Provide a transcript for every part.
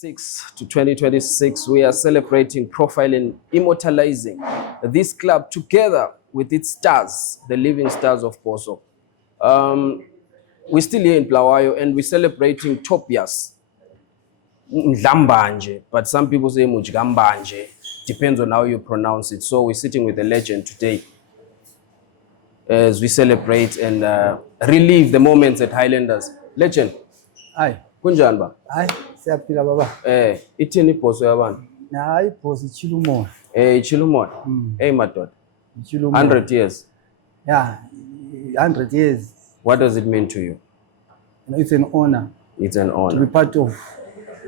2026 to 2026, we are celebrating, profiling, immortalizing this club together with its stars, the living stars of Bosso. We're still here in Bulawayo and we're celebrating Tobias Madlambanje, but some people say Mzilikazi. Depends on how you pronounce it. So we're sitting with a legend today as we celebrate and relive the moments at Highlanders. Legend. Hi. Kunjani ba? Hayi, siyaphila baba. Ithini ibhoso yabantu? Na ibhoso ichila umoya. Ichila umoya. Madoda. Ichila umoya. 100 years. Yeah, 100 years. What does it mean to you? It's an honor. It's an honor. To be part of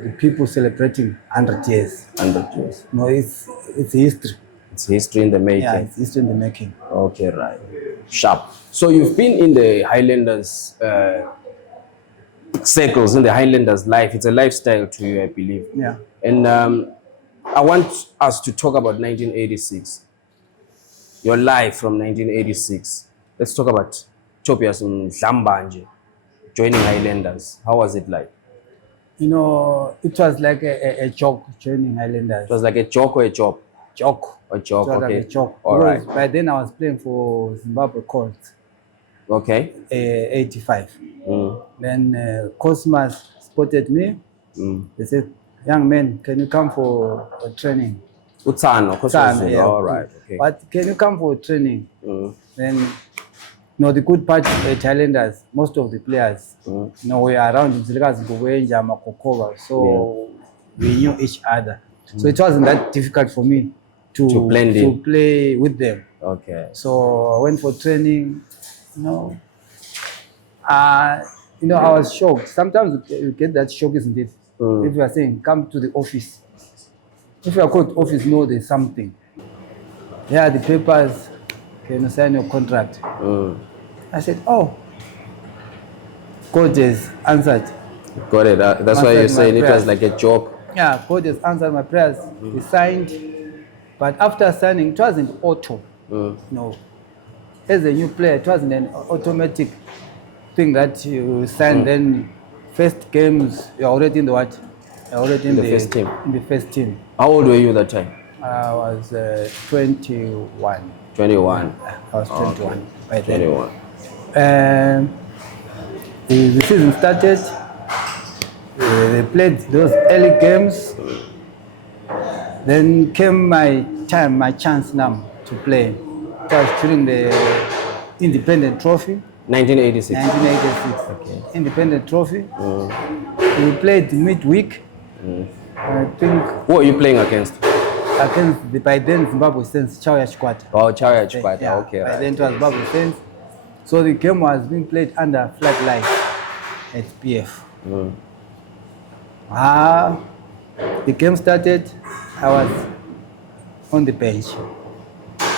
the people celebrating 100 years. 100 years. No, it's history. It's history in the making. Yeah, it's history in the making. Okay, right. Sharp. So you've been in the Highlanders circles, in the Highlanders life. It's a lifestyle to you, I believe. Yeah. And I want us to talk about 1986. Your life from 1986. Let's talk about Tobias Madlambanje joining Highlanders. How was it like? You know, it was like a joke joining Highlanders. It was like a joke or a job? Joke. A joke, it was okay. Like a joke. All right. By then I was playing for Zimbabwe Colts. Okay. 85. Then Cosmas spotted me. They said, "Young man, can you come for a training?" Utsano, Utsano, yeah. All right. Okay. But can you come for training? Then, you know, the good part at Highlanders, most of the players, you know, were around Mzilikazi, Makokova, so we knew each other. So it wasn't that difficult for me to blend in, to play with them. Okay. So I went for training. You know, I was shocked. Sometimes you get that shock, isn't it? If you are saying, come to the office. If you are called office, know there's something. Yeah, the papers, can you sign your contract? I said, oh, God has answered. Got it. That's why you're saying it was like a joke. Yeah, God has answered my prayers. He signed. But after signing, it wasn't auto. No. As a new player, it wasn't an automatic thing that you sign. Then first games, you're already in the what? You're already in the first team. In the first team. How old were you that time? I was 21. 21. I was 21. By then. 21. The season started. They played those early games. Then came my time, my chance now to play. It was during the Independent Trophy. 1986. 1986. Okay. Independent Trophy. We played midweek. I think. Who are you playing against? Against the by then Zimbabwe Saints, Chauya Chikwata. Oh, Chauya Chikwata. Yeah, okay. By then it was Zimbabwe Saints. So the game was being played under flag light at PF. The game started. I was on the bench.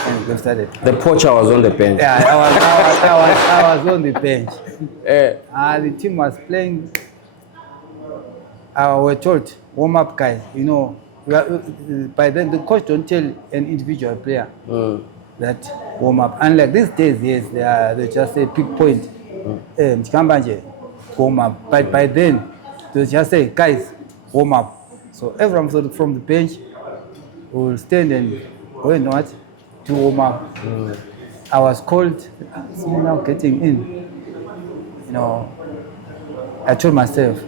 And the game started. The poacher was on the bench. Yeah, I was on the bench. The team was playing. We were told, warm up guys. You know, by then the coach don't tell an individual player that warm up. Unlike these days, yes, they just say pick point. Mzilikazi, warm up. But by then, they just say, guys, warm up. So everyone from the bench will stand and go and what? To warm up. I was called, now getting in. You know, I told myself,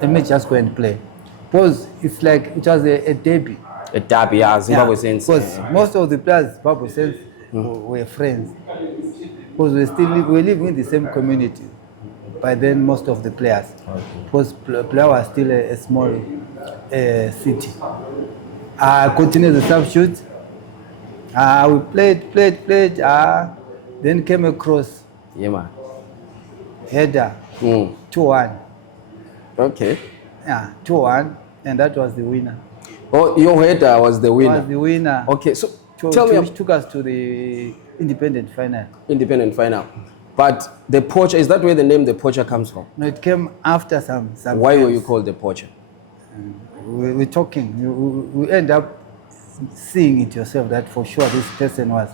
let me just go and play. Because it's like, it was a derby. A derby, yeah, Zimbabwe Saints. Because most of the players, Zimbabwe Saints, were friends. Because we were living in the same community. By then, most of the players. Because Bulawayo was still a small city. I continued the substitute. We played. Then came across. Yeah, man. Header. 2-1. Okay. Yeah, 2-1. And that was the winner. Oh, your header was the winner. Was the winner. Okay, so tell me. Which took us to the independent final. Independent final. But the poacher, is that where the name the poacher comes from? No, it came after some Why games. were you called the poacher? We're talking. We end up seeing it yourself that for sure this person was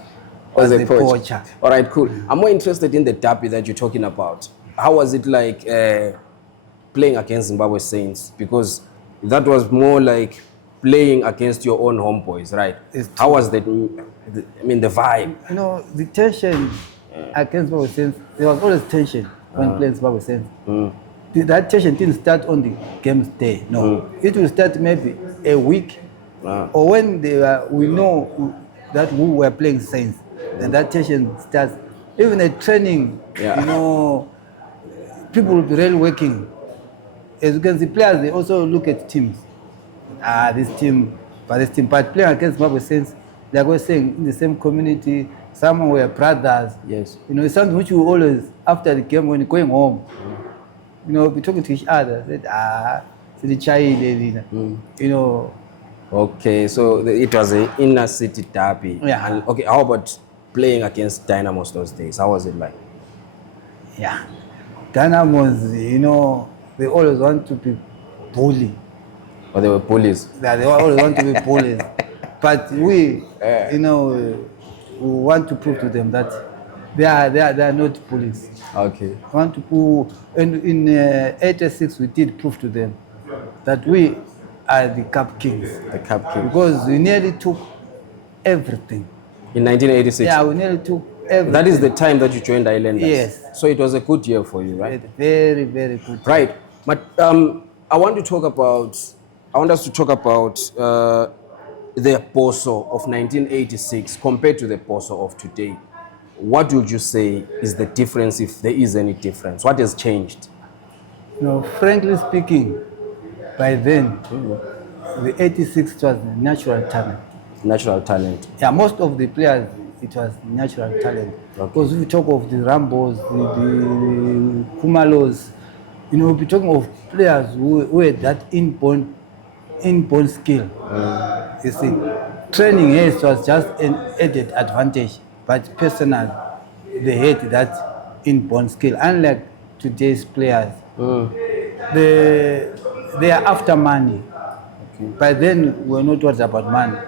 the poacher. All right, cool. I'm more interested in the derby that you're talking about. How was it like playing against Zimbabwe Saints? Because that was more like playing against your own homeboys, right? How was that? I mean, the vibe. You know, the tension against Zimbabwe Saints, there was always tension when playing Zimbabwe Saints. That tension didn't start on the game's day, no. It will start maybe a week, or when we know that we were playing Saints, then that tension starts. Even at training, you know, people will be really working. As you can see, players, they also look at teams. This team, but playing against Zimbabwe Saints, like we're saying, in the same community, some were brothers. Yes. You know, it's something which you always, after the game, when you're going home, you know, be talking to each other. Said, it's the child, you know. Okay, so it was an inner city derby. Yeah. And okay, how about playing against Dynamos those days? How was it like? Yeah. Dynamos, you know, they always want to be bully. Or they were bullies? Yeah, they always want to be bullies. But we, you know, we want to prove to them that they are not bullies. Okay. We want to prove, and in 86 we did prove to them that we are the Cup Kings. The Cup Kings. Because we nearly took everything. In 1986? Yeah, we nearly took everything. That is the time that you joined Highlanders? Yes. So it was a good year for you, right? Very, very good. Right. But I want us to talk about the Bosso of 1986 compared to the Bosso of today. What would you say is the difference, if there is any difference? What has changed? You know, frankly speaking, by then, the 86 was natural talent. Natural talent. Yeah, most of the players, it was natural talent. Okay. Because if you talk of the Rambos, the Kumalos, you know, we're talking of players who had that inborn skill. You see, training here was just an added advantage, but personal, they had that inborn skill. Unlike today's players, they are after money. Okay. By then, we're not worried about money.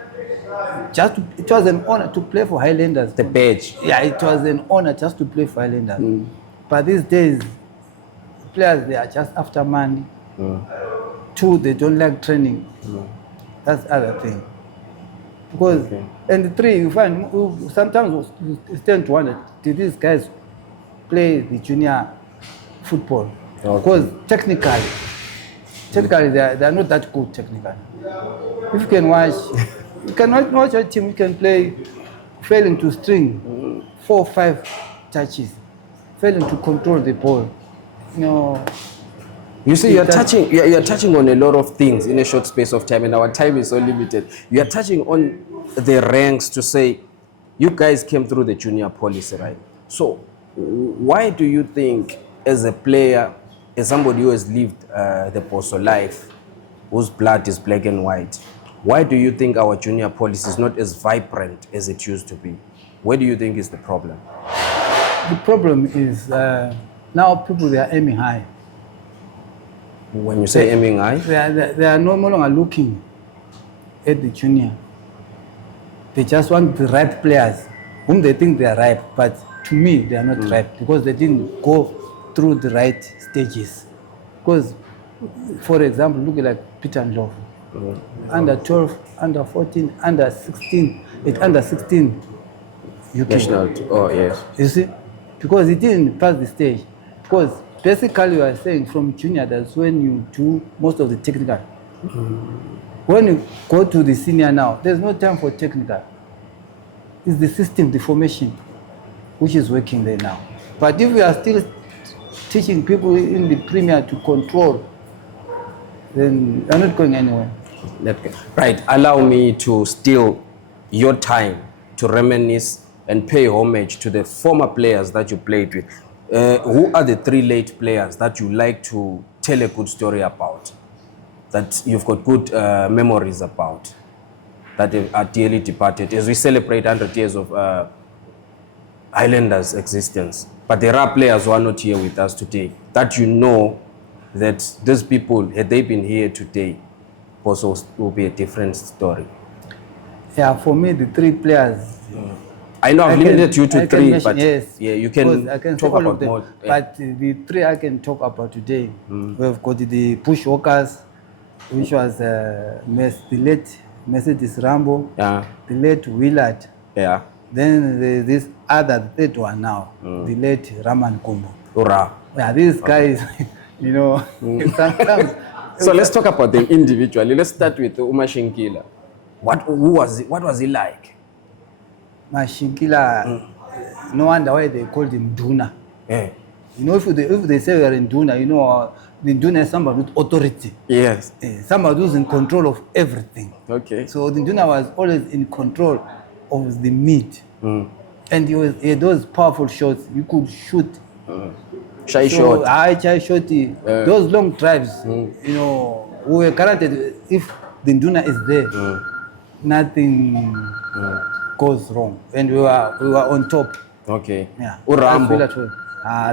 It was an honor to play for Highlanders. The badge. Yeah, it was an honor just to play for Highlanders. But these days, players, they are just after money. Two, they don't like training. That's the other thing. Because, and three, you find, sometimes you tend to wonder, did these guys play the junior football? Because technically, they are not that good technically. If you can watch a team, you can play failing to string 4 or 5 touches, failing to control the ball. You know. You see, you're touching on a lot of things in a short space of time, and our time is so limited. You are touching on the ranks to say, you guys came through the junior policy, right? So, why do you think, as a player, as somebody who has lived the Bosso life, whose blood is black and white, why do you think our junior policy is not as vibrant as it used to be? Where do you think is the problem? The problem is now people, they are aiming high. When you say aiming high? They are no longer looking at the junior. They just want the ripe players whom they think they are ripe, but to me they are not ripe because they didn't go through the right stages. Because, for example, look at Peter and Love. Under 12, under 14, under 16. At under 16, you National. Oh, yes. You see? Because it didn't pass the stage. Because basically, you are saying from junior, that's when you do most of the technical. When you go to the senior now, there's no time for technical. It's the system, the formation, which is working there now. But if we are still teaching people in the premier to control, then they're not going anywhere. Right. Allow me to steal your time to reminisce and pay homage to the former players that you played with. Who are the 3 late players that you like to tell a good story about, that you've got good memories about, that are dearly departed, as we celebrate 100 years of Highlanders' existence? But there are players who are not here with us today that you know that these people, had they been here today, also will be a different story. Yeah, for me, the 3 players. I know I've limited you to 3, but yes, yeah, you can talk about them, more. But the 3 I can talk about today, we've got the bushwalkers, which was the late Mercedes Rambo, Yeah. the late Willard. Yeah. Then this other third one now, the late Raman Kumbo. Hurrah. Yeah, these guys, you know, sometimes. So let's talk about them individually. Let's start with Umashinkila. What was he like? Mashinkila, no wonder why they called him Duna. Yeah. You know, if they say we are in Duna, you know, the Duna is somebody with authority. Yes. Somebody who's in control of everything. Okay. So the Duna was always in control of the meat. And he had those powerful shots. You could shoot. Shy shot. Chai shot. Those long drives, you know, we were guaranteed if the Duna is there, nothing goes wrong. And we were on top. Okay. Yeah. Rambo.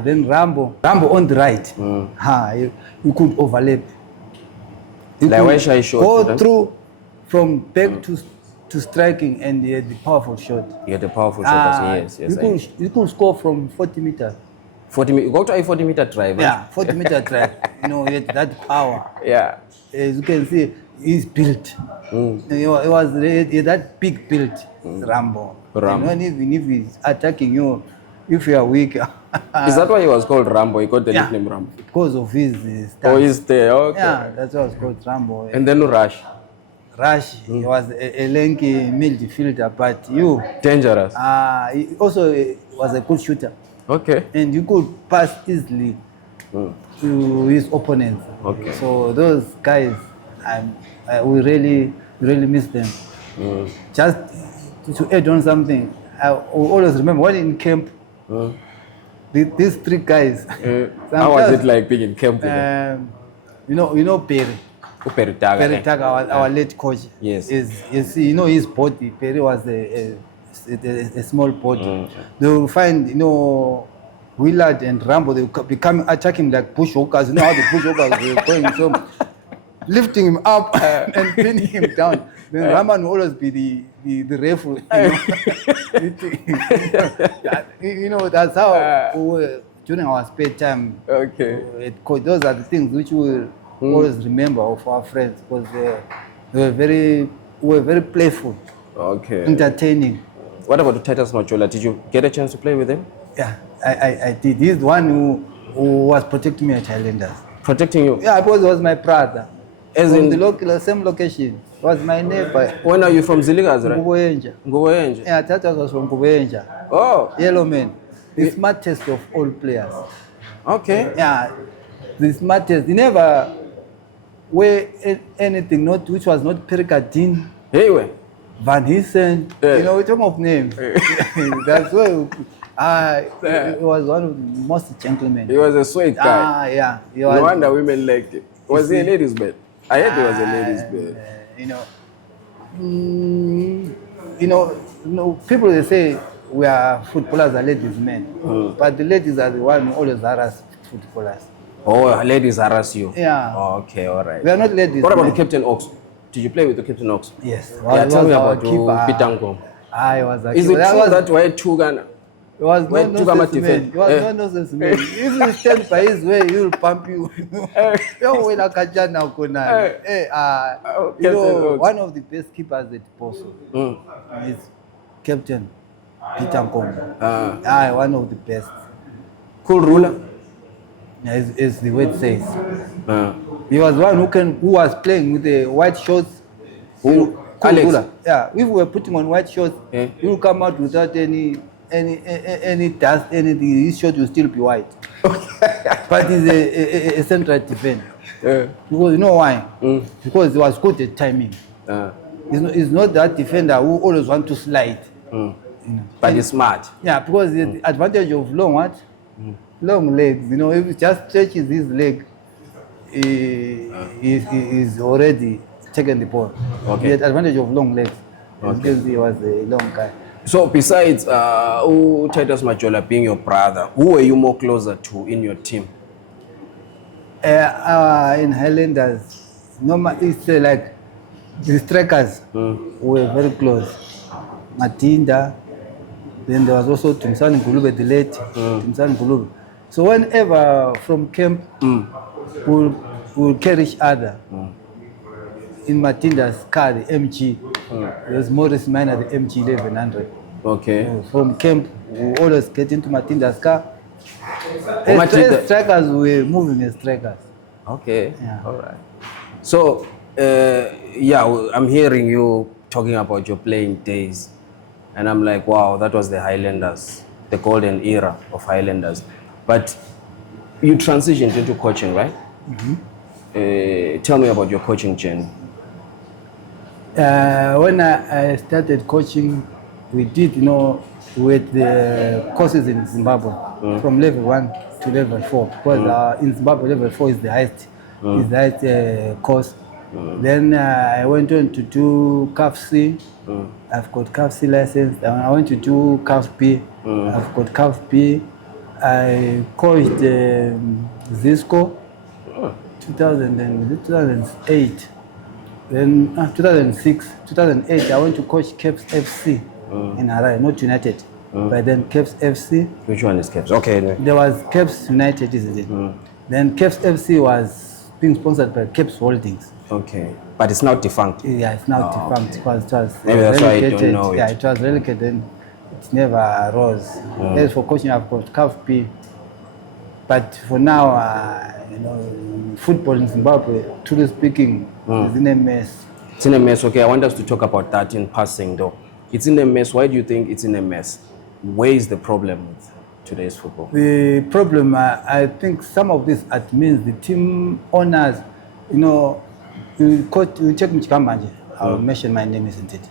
Then Rambo on the right. You could overlap. You Like where could Shy shot. go through from back to striking, and he had the powerful shot. You had the powerful shot. Yes. You could score from 40 meters. 40 meters. Go to a 40-meter drive. Yeah, 40-meter drive. You know, he had that power. Yeah. As you can see, he's built. He had that big build, Rambo. And even if he's attacking you, if you are weak. Is that why he was called Rambo? He got the nickname Rambo? Because of his stance. Oh, he's there. Okay. Yeah, that's why it's called Rambo. And then Rush. He was a lanky midfielder, but dangerous. He also was a good shooter. Okay. And you could pass easily to his opponents. Okay. So those guys, we really miss them. Just to add on something, I will always remember when in camp, these three guys. How was it like being in camp? You know Perry. Perry Taga, our late coach. Yes. You know his body. Perry was a small body. They will find, you know, Willard and Rambo, they will become attacking like bushwalkers. You know how the bushwalkers were going, so lifting him up and pinning him down. Then Raman will always be the referee. You know, that's how we were during our spare time. Okay. Those are the things which we will always remember of our friends, because they were very playful. Okay. Entertaining. What about Tobias Madlambanje? Did you get a chance to play with him? Yeah, I did. He's the one who was protecting me at Highlanders. Protecting you? Yeah, because he was my brother. As from in the same location. He was my neighbor. When are you from Mzilikazi, right? Nguboyenja. Yeah, Tatas was from Nguboyenja. Oh. Yellow man. The smartest of all players. Okay. Yeah, the smartest. He never wear anything which was not Pericardine. Hey, wait. Van Hissen, you know, we're talking of names. That's why he was one of the most gentlemen. He was a sweet guy. Yeah. No wonder women liked it. Was he a ladies' bed? I heard he was a ladies' bed. You know, people they say we are footballers are ladies men, but the ladies are the one who always harass footballers. Oh, ladies harass you? Yeah. Oh, okay, all right. We are not ladies. What about the Captain Ox? Did you play with the Captain Ox? Yes. Yeah, tell me about Pitango. I was a Is it true that way two Ghana? He was no nonsense man. He was no nonsense man. If you stand by his way, he will pump you. You know, one of the best keepers at Bosso is Captain Pitango. One of the best. Cool ruler. As the word says. He was one who was playing with the white shorts. Alex. Yeah, if we were putting on white shorts, he will come out without any dust, anything. His shirt will still be white. But he's a central defender. Because you know why? Because he was good at timing. He's not that defender who always want to slide. But he's smart. Yeah, because the advantage of long legs. You know, if he just stretches his leg, he's already taken the ball. Okay. He had advantage of long legs. Because he was a long guy. So besides Tobias Madlambanje being your brother, who were you more closer to in your team? In Highlanders, it's like the strikers were very close. Matinda, then there was also Tumsani Ngulube, the late Tumsani Ngulube. So whenever from camp, we'll carry each other. in Matinda's car, the MG. There was Morris Minor, the MG 1100. Okay. From camp, we always get into Matinda's car. Matilda- As strikers, we were moving as strikers. Okay. Yeah. All right. So, yeah, I'm hearing you talking about your playing days, and I'm like, wow, that was the Highlanders, the golden era of Highlanders. But you transitioned into coaching, right? Tell me about your coaching journey. When I started coaching, we did, with the courses in Zimbabwe from level 1 to level 4. Because in Zimbabwe, level 4 is the highest course. Then I went on to do CAF C. I've got CAF C license. I went to do CAF B. I've got CAF B. I coached Zisco 2008. Then 2006, 2008, I went to coach Caps FC in Harare, not United. But then Caps FC. Which one is Caps? Okay. Anyway. There was Caps United, isn't it? Then Caps FC was being sponsored by Caps Holdings. Okay. But it's now defunct. Yeah, it's now defunct because it was Maybe that's why I don't know it. Yeah, it was relegated and it never rose. As for coaching, I've got CAF B. But for now, football in Zimbabwe, truly speaking, is in a mess. It's in a mess. Okay, I want us to talk about that in passing, though. It's in a mess. Why do you think it's in a mess? Where is the problem with today's football? The problem, I think, some of this admins, the team owners, you check Mzilikazi. I'll mention my name, isn't it?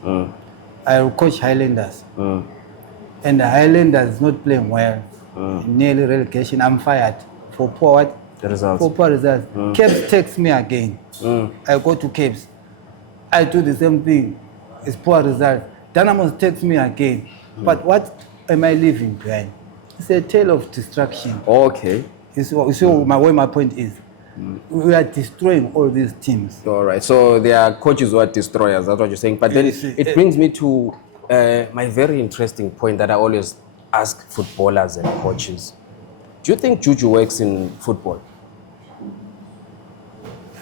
I will coach Highlanders, and the Highlanders is not playing well. Nearly relegation. I'm fired for poor what? The results. For poor results. Caps takes me again. I go to Caps. I do the same thing. It's poor results. Dynamos takes me again. But what am I leaving behind? It's a tale of destruction. Okay. You see where my point is. We are destroying all these teams. All right. So there are coaches who are destroyers. That's what you're saying. But then it brings me to my very interesting point that I always ask footballers and coaches. Do you think juju works in football?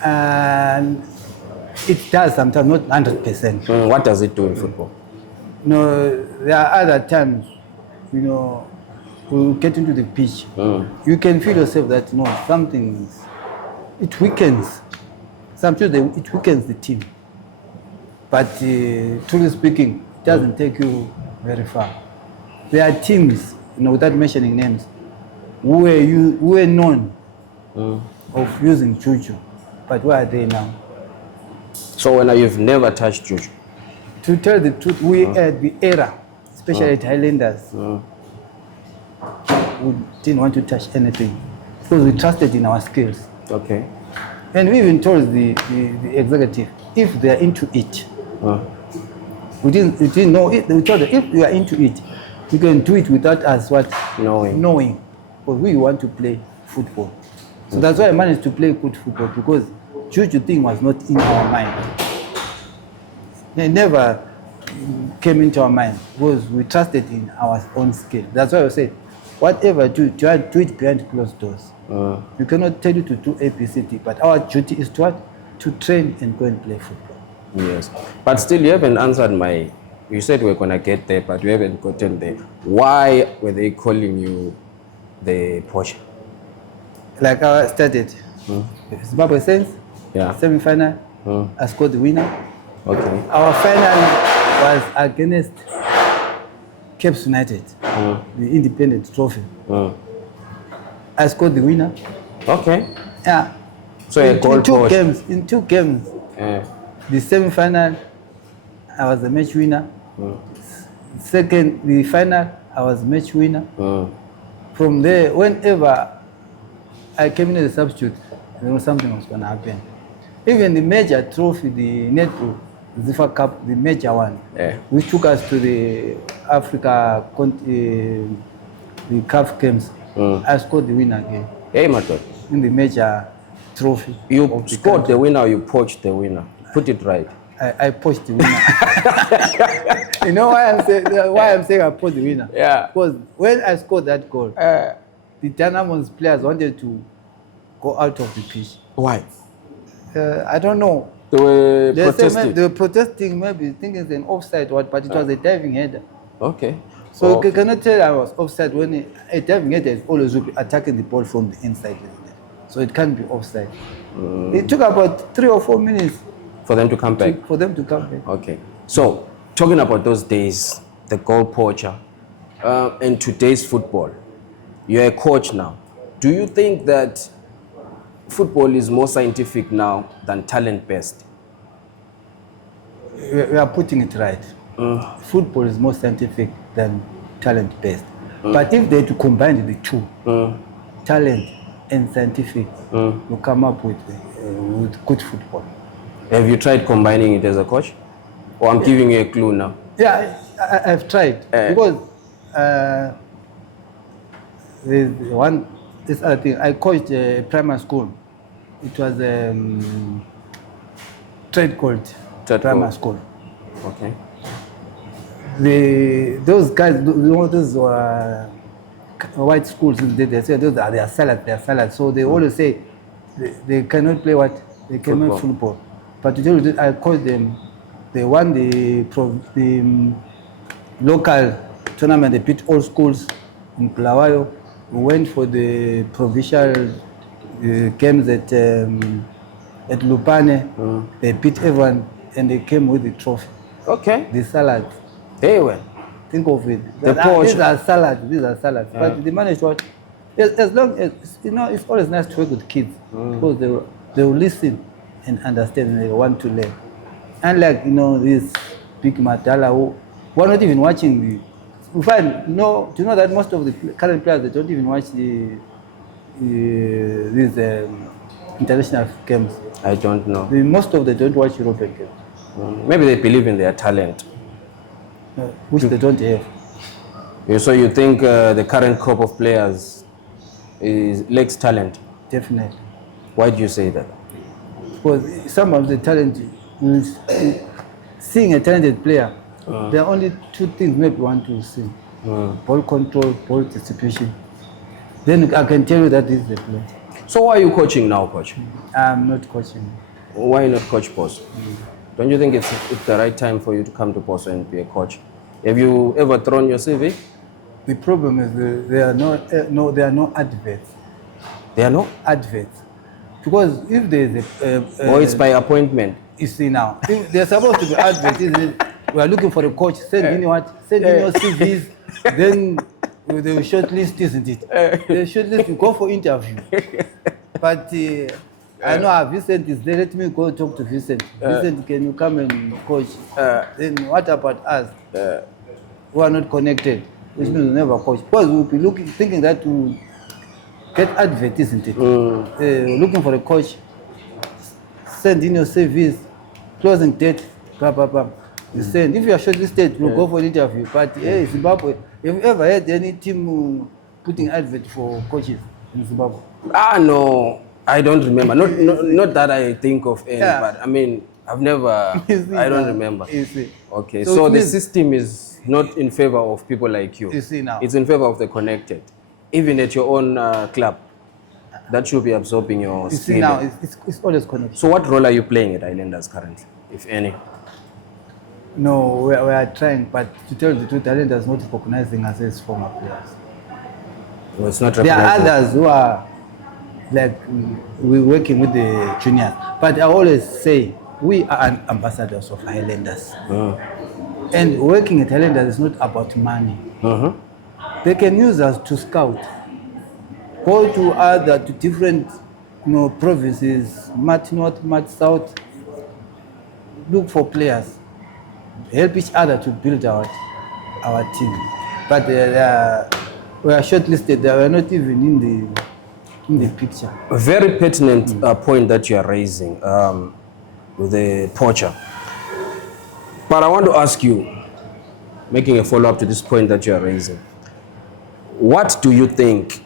And it does sometimes, not 100%. What does it do in football? There are other times, we get into the pitch. You can feel yourself that, it weakens. Sometimes it weakens the team. But truly speaking, it doesn't take you very far. There are teams, without mentioning names, who were known of using juju. But where are they now? So when you've never touched juju? To tell the truth, we at the era, especially at Highlanders, we didn't want to touch anything because we trusted in our skills. Okay. And we even told the executive, if they are into it, we didn't know it. We told them, if we are into it, we can do it without us knowing. Because we want to play football. So that's why I managed to play good football, because juju thing was not in our mind. They never came into our mind because we trusted in our own skill. That's why I said, whatever you do, try to do it behind closed doors. We cannot tell you to do ABCD, but our duty is to train and go and play football. Yes. But still, you haven't answered you said we're going to get there, but we haven't gotten there. Why were they calling you the Porsche? Like I started, Zimbabwe Saints, semi-final, I scored the winner. Okay. Our final was against Cape United, the independent trophy. I scored the winner. Okay. Yeah. So in two games, the semi-final, I was the match winner. Second, the final, I was match winner. From there, whenever I came in as a substitute, something was going to happen. Even the major trophy, the Netball Zifa Cup, the major one, which took us to the Africa, the CAF games, I scored the winner again. Hey, my God. In the major trophy. You scored the winner or you poached the winner? Put it right. I poached the winner. You know why I'm saying I poached the winner? Yeah. Because when I scored that goal, the Dynamos players wanted to go out of the pitch. Why? I don't know. They were They say protesting. maybe they were protesting, maybe thinking it's an offside, but it was a diving header. Okay. So you cannot tell I was offside when a diving header is always will be attacking the ball from the inside, isn't it? So it can't be offside. It took about 3 or 4 minutes For them to come back. for them to come back. Okay. So, talking about those days, the goal poacher, and today's football, you're a coach now. Do you think that football is more scientific now than talent-based? We are putting it right. Football is more scientific than talent-based. But if they to combine the two, talent and scientific, you come up with good football. Have you tried combining it as a coach? Or I'm giving you a clue now. Yeah, I've tried because there's this other thing. I coached a primary school. It was trade called primary school. Okay. Those guys, you know, those white schools, they say those are their salads. So they always say they cannot play what? They cannot football. But to tell you, I coached them. They won the local tournament. They beat all schools in Bulawayo. We went for the provincial games at Lupane. They beat everyone and they came with the trophy. Okay. The salad. Hey, well. Think of it. The These are salads. But they managed to, as long as, you know, it's always nice to work with kids because they will listen and understand and they want to learn. Unlike, you know, this big Matala who are not even watching the. We find, do you know that most of the current players, they don't even watch these international games. I don't know. Most of them don't watch European games. Maybe they believe in their talent. Which they don't have. So you think the current crop of players lacks talent? Definitely. Why do you say that? Because some of the talent, seeing a talented player, there are only 2 things maybe you want to see. Ball control, ball distribution. Then I can tell you that this is the play. So why are you coaching now, coach? I'm not coaching. Why not coach Bosso? Don't you think it's the right time for you to come to Bosso and be a coach? Have you ever thrown your CV? The problem is there are no adverts. There are no? Adverts. Because if there is or it's by appointment? You see now, if there's supposed to be adverts, we are looking for a coach, send in your CVs, then they will shortlist, isn't it? They shortlist, you go for interview. But I know Vincent is there, let me go talk to Vincent. Vincent, can you come and coach? Then what about us? Who are not connected, which means we'll never coach. Because we'll be thinking that to get advert, isn't it? Looking for a coach, send in your CVs, closing date, blah, blah, blah. You send. If you are shortlisted, we'll go for an interview. But hey, Zimbabwe, have you ever had any team putting advert for coaches in Zimbabwe? No, I don't remember. Not that I think of any, but I mean, I've never, I don't remember. Okay, so the system is not in favor of people like you. You see now. It's in favor of the connected. Even at your own club, that should be absorbing your skill. See now, it's always connected. So what role are you playing at Highlanders currently, if any? No, we are trying, but to tell the truth, Highlanders is not recognizing us as former players. Well, it's not there are others who are like we're working with the juniors, but I always say we are ambassadors of Highlanders. And working at Highlanders is not about money. They can use us to scout, go to different provinces, much north, much south, look for players, help each other to build our team. But we are shortlisted. They are not even in the picture. A very pertinent point that you are raising with the poacher. But I want to ask you, making a follow-up to this point that you are raising, what do you think,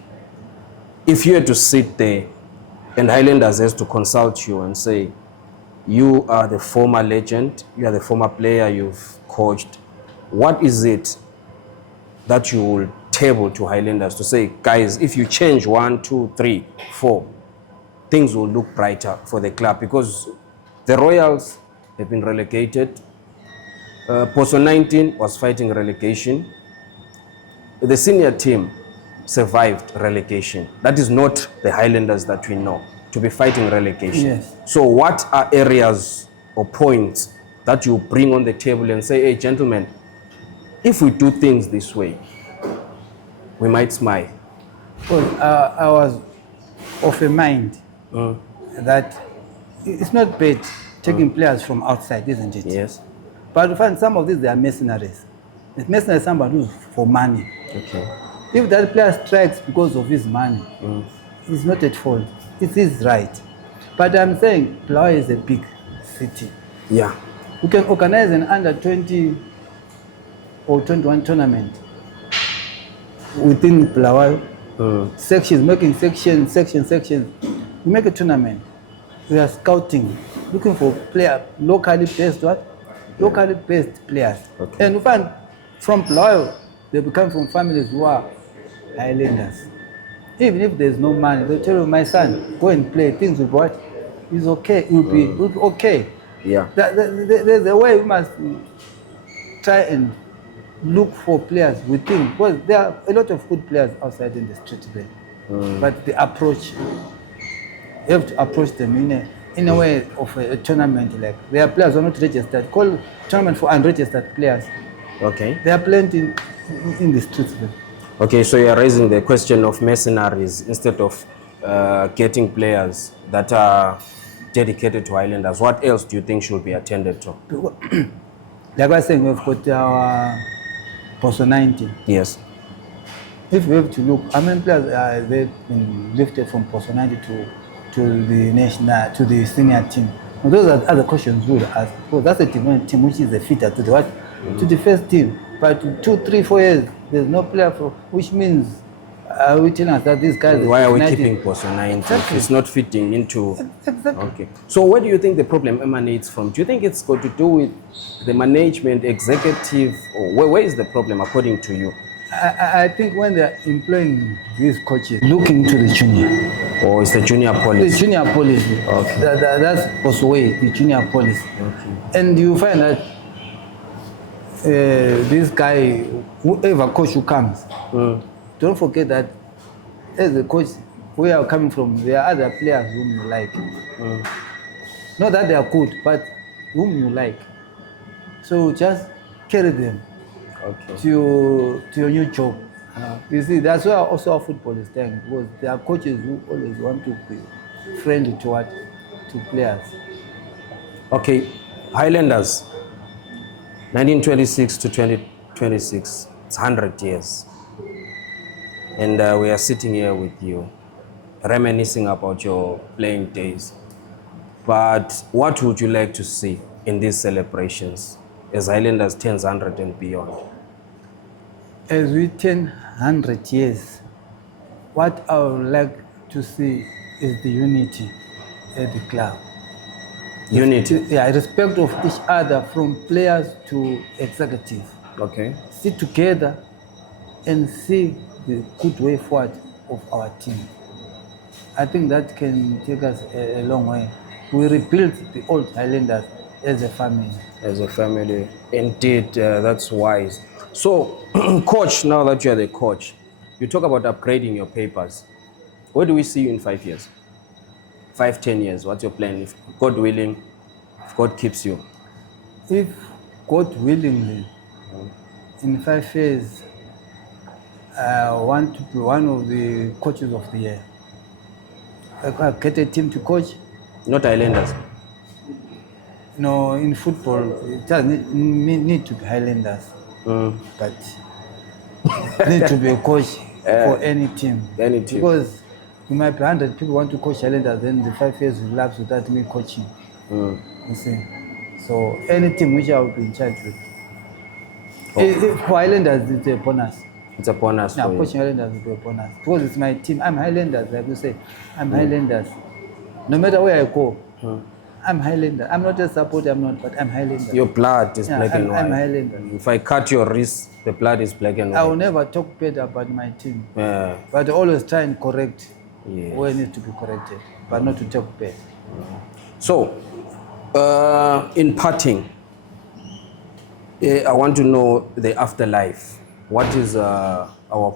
if you had to sit there and Highlanders has to consult you and say, you are the former legend, you are the former player, you've coached, what is it that you will table to Highlanders to say, guys, if you change 1, 2, 3, 4, things will look brighter for the club? Because The Royals have been relegated. Bosso 19 was fighting relegation. The senior team survived relegation. That is not the Highlanders that we know to be fighting relegation. Yes. So what are areas or points that you bring on the table and say, hey, gentlemen, if we do things this way, we might smile? Well, I was of a mind that it's not bad taking players from outside, isn't it? Yes. But you find some of these, they are mercenaries. The mercenary is somebody who's for money. Okay. If that player strikes because of his money, it's not at fault. It is right. But I'm saying Bulawayo is a big city. Yeah. We can organize an under 20 or 21 tournament within Bulawayo. Sections, making sections. We make a tournament. We are scouting, looking for players, locally based what? Locally based players. Okay. And we find from Bulawayo, they become from families who are Highlanders. Even if there's no money, they'll tell you, my son, go and play. Things will be what? It's okay. It will be okay. Yeah. There's a way we must try and look for players within, because there are a lot of good players outside in the street there. But the approach, you have to approach them in a way of a tournament. Like there are players who are not registered. Call tournament for unregistered players. Okay. There are plenty in the streets there. Okay, so you're raising the question of mercenaries instead of getting players that are dedicated to Highlanders. What else do you think should be attended to? Like I was saying, we've got our Bosso 19. Yes. If we have to look, how many players they've been lifted from Bosso 90 to the national, to the senior team? Now, those are other questions we would ask. Because that's a team which is a fitter to the what? To the first team. But 2, 3, 4 years, there's no player for, which means we telling us that these guys. Why are we keeping Bosso 90? Exactly. It's not fitting into. Exactly. Okay. So where do you think the problem emanates from? Do you think it's got to do with the management, executive, or where is the problem according to you? I think when they're employing these coaches, looking to the junior. Or is the junior policy? The junior policy. Okay. That's Bosso way, the junior policy. Okay. And you find that this guy, whoever coach who comes, don't forget that as a coach, where are coming from, there are other players whom you like. Not that they are good, but whom you like. So just carry them to your new job. You see, that's why also our football is there, because there are coaches who always want to be friendly to players. Okay, Highlanders, 1926 to 2026, it's 100 years. And we are sitting here with you, reminiscing about your playing days. But what would you like to see in these celebrations as Highlanders turns 100 and beyond? As we turn 100 years, what I would like to see is the unity at the club. Unity? Yeah, respect of each other from players to executive. Okay. Sit together and see the good way forward of our team. I think that can take us a long way. We rebuild the old Highlanders as a family. As a family, indeed, that's wise. So, coach, now that you're the coach, you talk about upgrading your papers. Where do we see you in 5 years? 5, 10 years, what's your plan? If God willing, if God keeps you. If God willingly, in 5 years, I want to be one of the coaches of the year. I get a team to coach. Not Highlanders. No, in football, it doesn't need to be Highlanders. But need to be a coach for any team. Any team. Because you might be 100 people want to coach Highlanders, then the 5 years will lapse without me coaching. You see. So any team which I will be in charge with. For Highlanders, it's a bonus. It's a bonus Now, for coaching Highlanders will be a bonus. Because it's my team. I'm Highlanders, like you say. I'm Highlanders. No matter where I go, I'm Highlander. I'm not a supporter, I'm not, but I'm Highlander. Your blood is black and white. I'm Highlander. If I cut your wrist, the blood is black and white. I will never talk bad about my team. Yeah. But I always try and correct Yes. where it needs to be corrected, but not to talk bad. So, In parting, I want to know the afterlife. What is our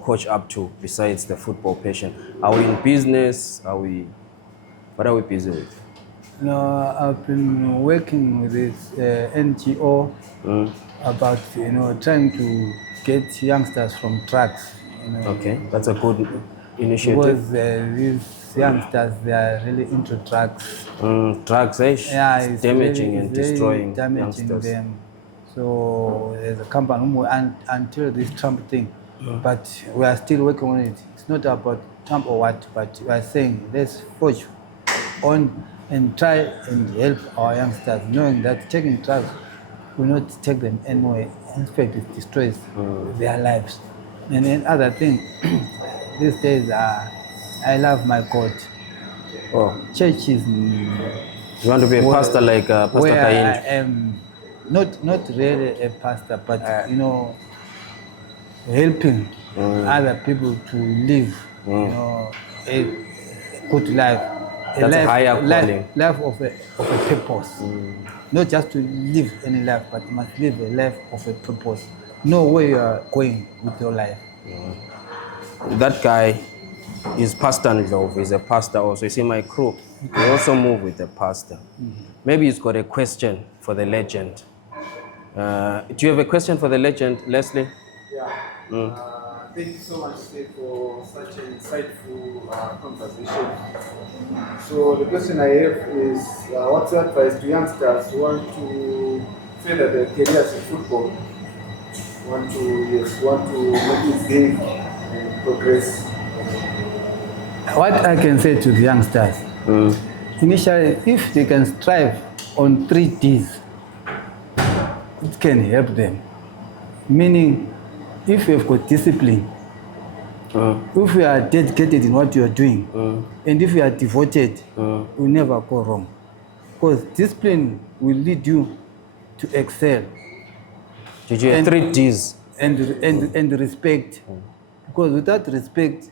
coach up to besides the football passion? Are we in business? What are we busy with? No, I've been working with this NGO about trying to get youngsters from drugs. Okay, that's a good initiative. Because these youngsters, they are really into drugs. Drugs, eh? Yeah, It's damaging really, and it's really destroying damaging youngsters. them. So there's a company until this Trump thing, but we are still working on it. It's not about Trump or what, but we are saying let's push on and try and help our youngsters, knowing that taking drugs will not take them anywhere. In fact, it destroys their lives. And then other thing, these days, I love my God. Oh, Church is you want to be a pastor like Pastor where I Kain? am not really a pastor, but helping other people to live a good life, That's a higher calling. life of a purpose. Not just to live any life, but you must live a life of a purpose. Know where you are going with your life. That guy is Pastor Ndlovu. He's a pastor also. You see, my crew, we also move with the pastor. Maybe he's got a question for the legend. Do you have a question for the legend, Leslie? Yeah. Thank you so much, Steve, for such an insightful conversation. So the question I have is, what's your advice to youngsters who want to further their careers in football, want to make it big and progress? What I can say to the youngsters, initially, if they can strive on 3 Ds, it can help them. Meaning, if you have got discipline, if you are dedicated in what you are doing, and if you are devoted, you will never go wrong. Because discipline will lead you to excel. Did you have 3 Ds? And respect. Because without respect,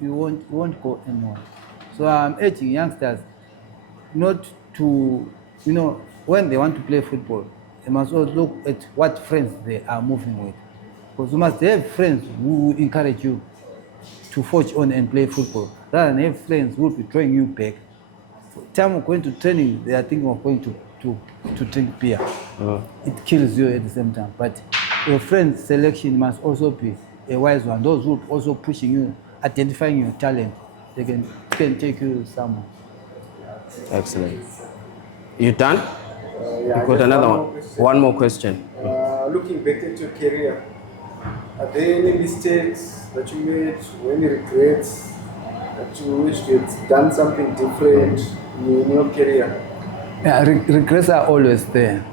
you won't go anywhere. So I'm urging youngsters not to, when they want to play football, they must also look at what friends they are moving with. Because you must have friends who will encourage you to forge on and play football, rather than have friends who will be drawing you back. Time of going to training, they are thinking of going to drink beer. It kills you at the same time. But your friend's selection must also be a wise one. Those who are also pushing you, identifying your talent, they can take you somewhere. Excellent. You done? Yeah, You got just another one one? more question. One more question. Looking back at your career, are there any mistakes that you made or any regrets that you wish you had done something different in your career? Yeah, regrets are always there,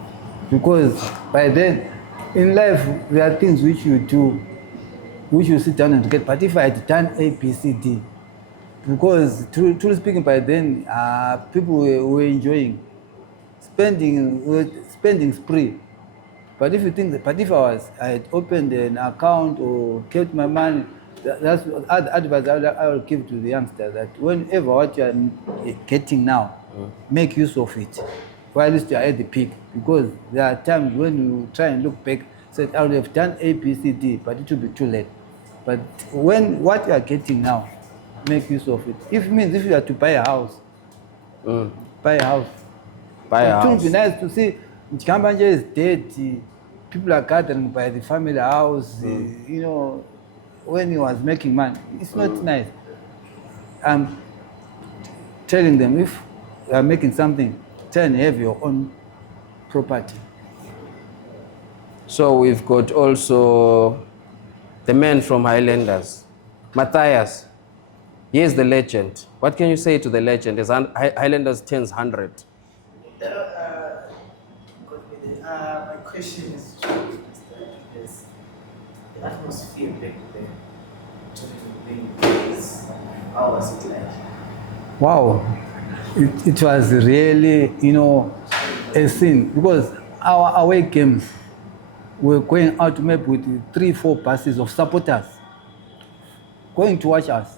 because by then in life there are things which you do, which you sit down and regret. But if I had done A, B, C, D, because truly speaking, by then people were enjoying spending spree. But if you think that, but if I had opened an account or kept my money, that's advice I will give to the youngsters, that whenever what you are getting now, make use of it while you are at the peak. Because there are times when you try and look back, say, I would have done A, B, C, D, but it will be too late. But when what you are getting now, make use of it. If it means if you are to buy a house, buy a house. Buy a It house. would be nice to see Mzilikazi is dead. People are gathering by the family house. When he was making money, it's not nice. I'm telling them, if you are making something, try and have your own property. So we've got also the man from Highlanders, Matthias. He is the legend. What can you say to the legend as Highlanders turns 100? My question is the atmosphere back then during the days. How was it like? Wow, it was really, a sin, because our away games were going out maybe with 3-4 buses of supporters going to watch us.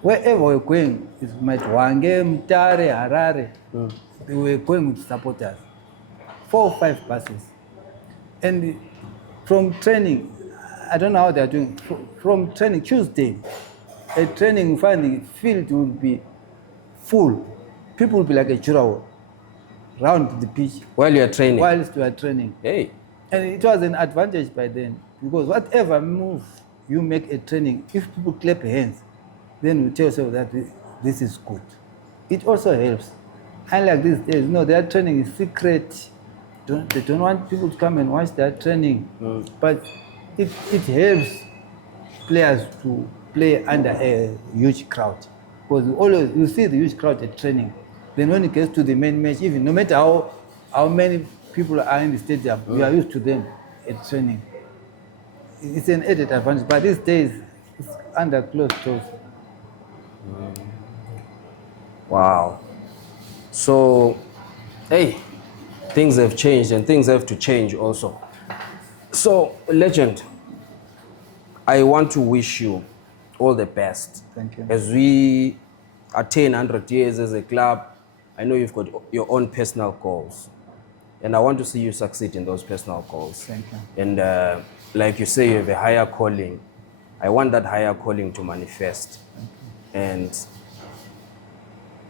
Wherever we're going, it's Metwange, Mtare, Harare. they were going with supporters. 4 or 5 buses. And from training, I don't know how they are doing. From training, Tuesday, a training finally field will be full. People will be like a juror round the pitch. While you are training? Whilst we are training. Hey. And it was an advantage by then, because whatever move you make a training, if people clap hands, then you tell yourself that this is good. It also helps. Unlike these days, no, their training is secret. They don't want people to come and watch their training. But it helps players to play under a huge crowd. Because you see the huge crowd at training. Then when it gets to the main match, even no matter how many people are in the stadium, we are used to them at training. It's an added advantage. But these days, it's under closed doors. Wow. So, hey, things have changed and things have to change also. So, Legend, I want to wish you all the best. Thank you. As we attain 100 years as a club, I know you've got your own personal goals. And I want to see you succeed in those personal goals. Thank you. And like you say, you have a higher calling. I want that higher calling to manifest. And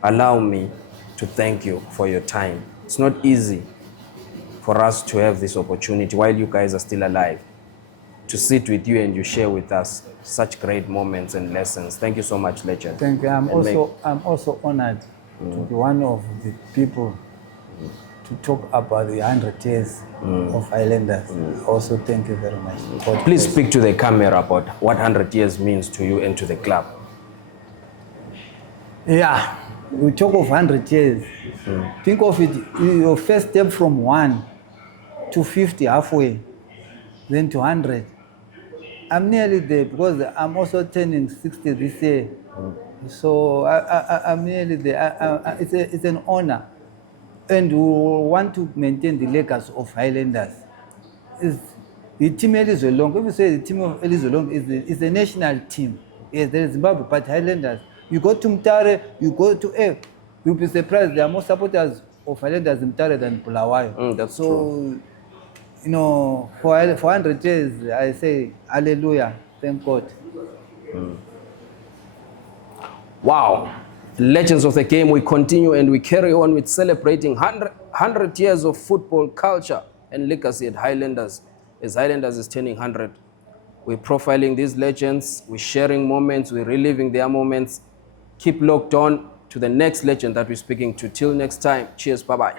allow me to thank you for your time. It's not easy for us to have this opportunity while you guys are still alive, to sit with you and you share with us such great moments and lessons. Thank you so much, Legend. Thank you. I'm also honored to be one of the people to talk about the 100 years of Highlanders. Also, thank you very much. Please speak to the camera about what 100 years means to you and to the club. Yeah, we talk of 100 years. Think of it, your first step from 1 to 50 halfway, then to 100. I'm nearly there because I'm also turning 60 this year. So I'm nearly there. It's an honor. And we want to maintain the legacy of Highlanders. The team Elizalong, if you say the team of Elizalong is a national team. Yes, there is Zimbabwe, but Highlanders. You go to Mtare, you go to F, you'll be surprised there are more supporters of Highlanders in Mtare than Bulawayo. That's so, true. You know, for 100 years, I say, hallelujah, thank God. Wow. Legends of the game, we continue and we carry on with celebrating 100 years of football culture and legacy at Highlanders. As Highlanders is turning 100, we're profiling these legends, we're sharing moments, we're reliving their moments. Keep locked on to the next legend that we're speaking to. Till next time, cheers, bye-bye.